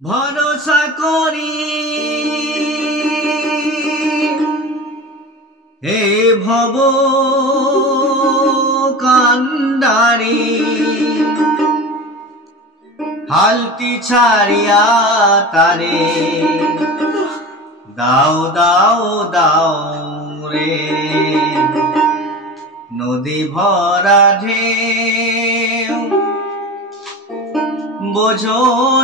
ভরসা করি হে ভব কান্ডারি হালটি ছাড়িয়া তারে দাও দাও দাও রে নদী ভরা ঢেউ বোঝো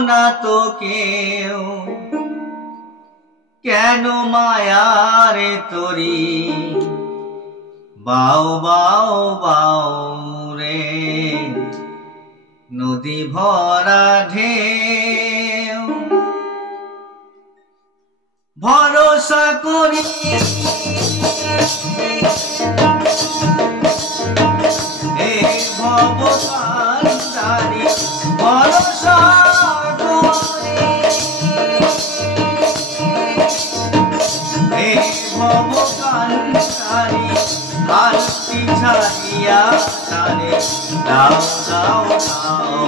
না তো কেউ কেন মায়ারে তরি বাও বাও বাও রে নদী ভরা ঢেউ ভরসা করি হে ভব কান্ডারি ভরসা করি হে ভব কান্ডারি হালটি ছাড়িয়া তারে দাও দাও দাও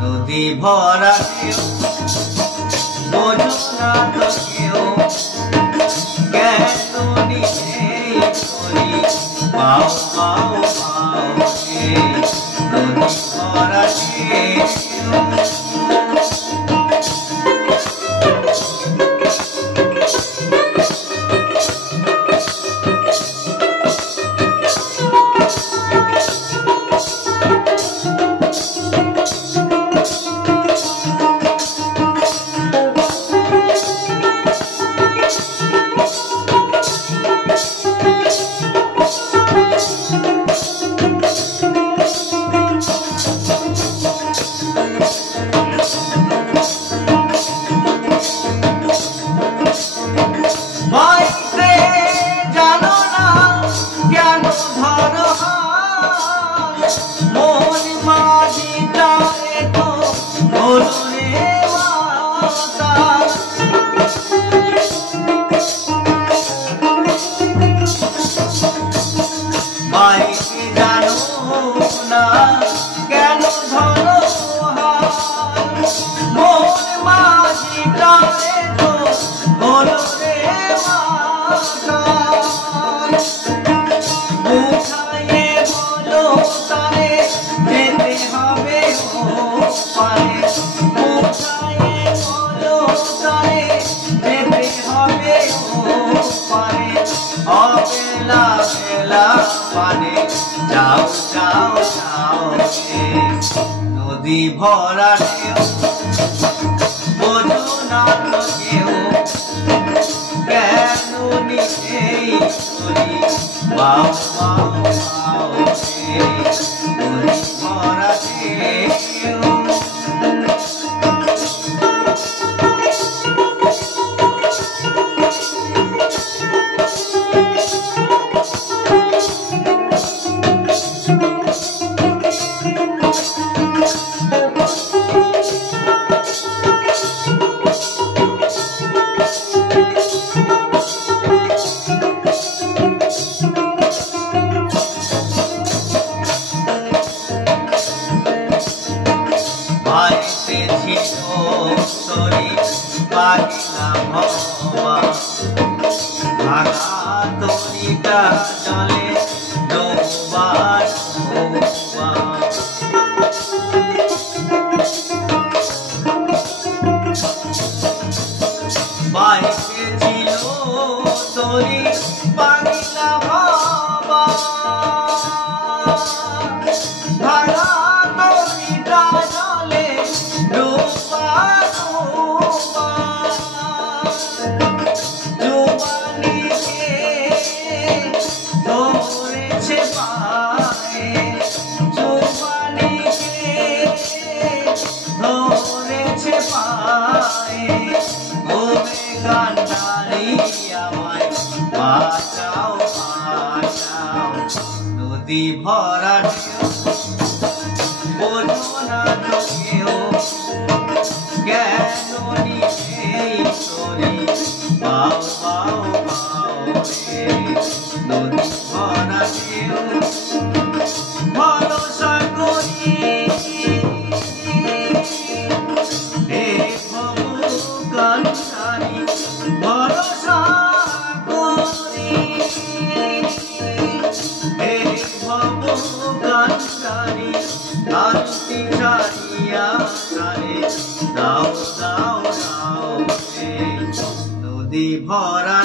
নদী ভরা ঢেউ বোঝো না তো কেউ কেন নিজেই করি বাও বাও বাও নদী ভরা ঢেউ কেন ধরো মন মাঝিটারে তো হলো রে বুঝাইয়ে বলো তারে যেতে হবে ও পারে বুঝাইয়ে বলো তারে যেতে হবে ও পারে অবেলা বেলা পানে যাও যাও যাও নদী ভরা ঢেউ বোঝো না তো কেউ কেন নিজেই করি বাও বাও বাও নদী ভরা ঢেউ বাড়িতে ছিল তরি পাখিলাম হওয়া ভাঙা তরিটা জলে ডোবা ডোবা বাড়িতে ছিল তরি পাখিলাম হওয়া ভাঙা তরিটা জলে ডোবা ডোবা জোয়ানিকে ধরেছে পায়ে জোয়ানিকে ধরেছে পায়ে ওরে কান্ডারি আমায় বাঁচাও বাঁচাও নদী ভরা ঢেউ বোঝো না তো কেউ কেন নিজেই করি বাও বাও বাও নদী ভরা ঢেউ ভরসা করি হে শান্তি ছাড়িয়া তারে দাও দাও দাও রে নদী ভরা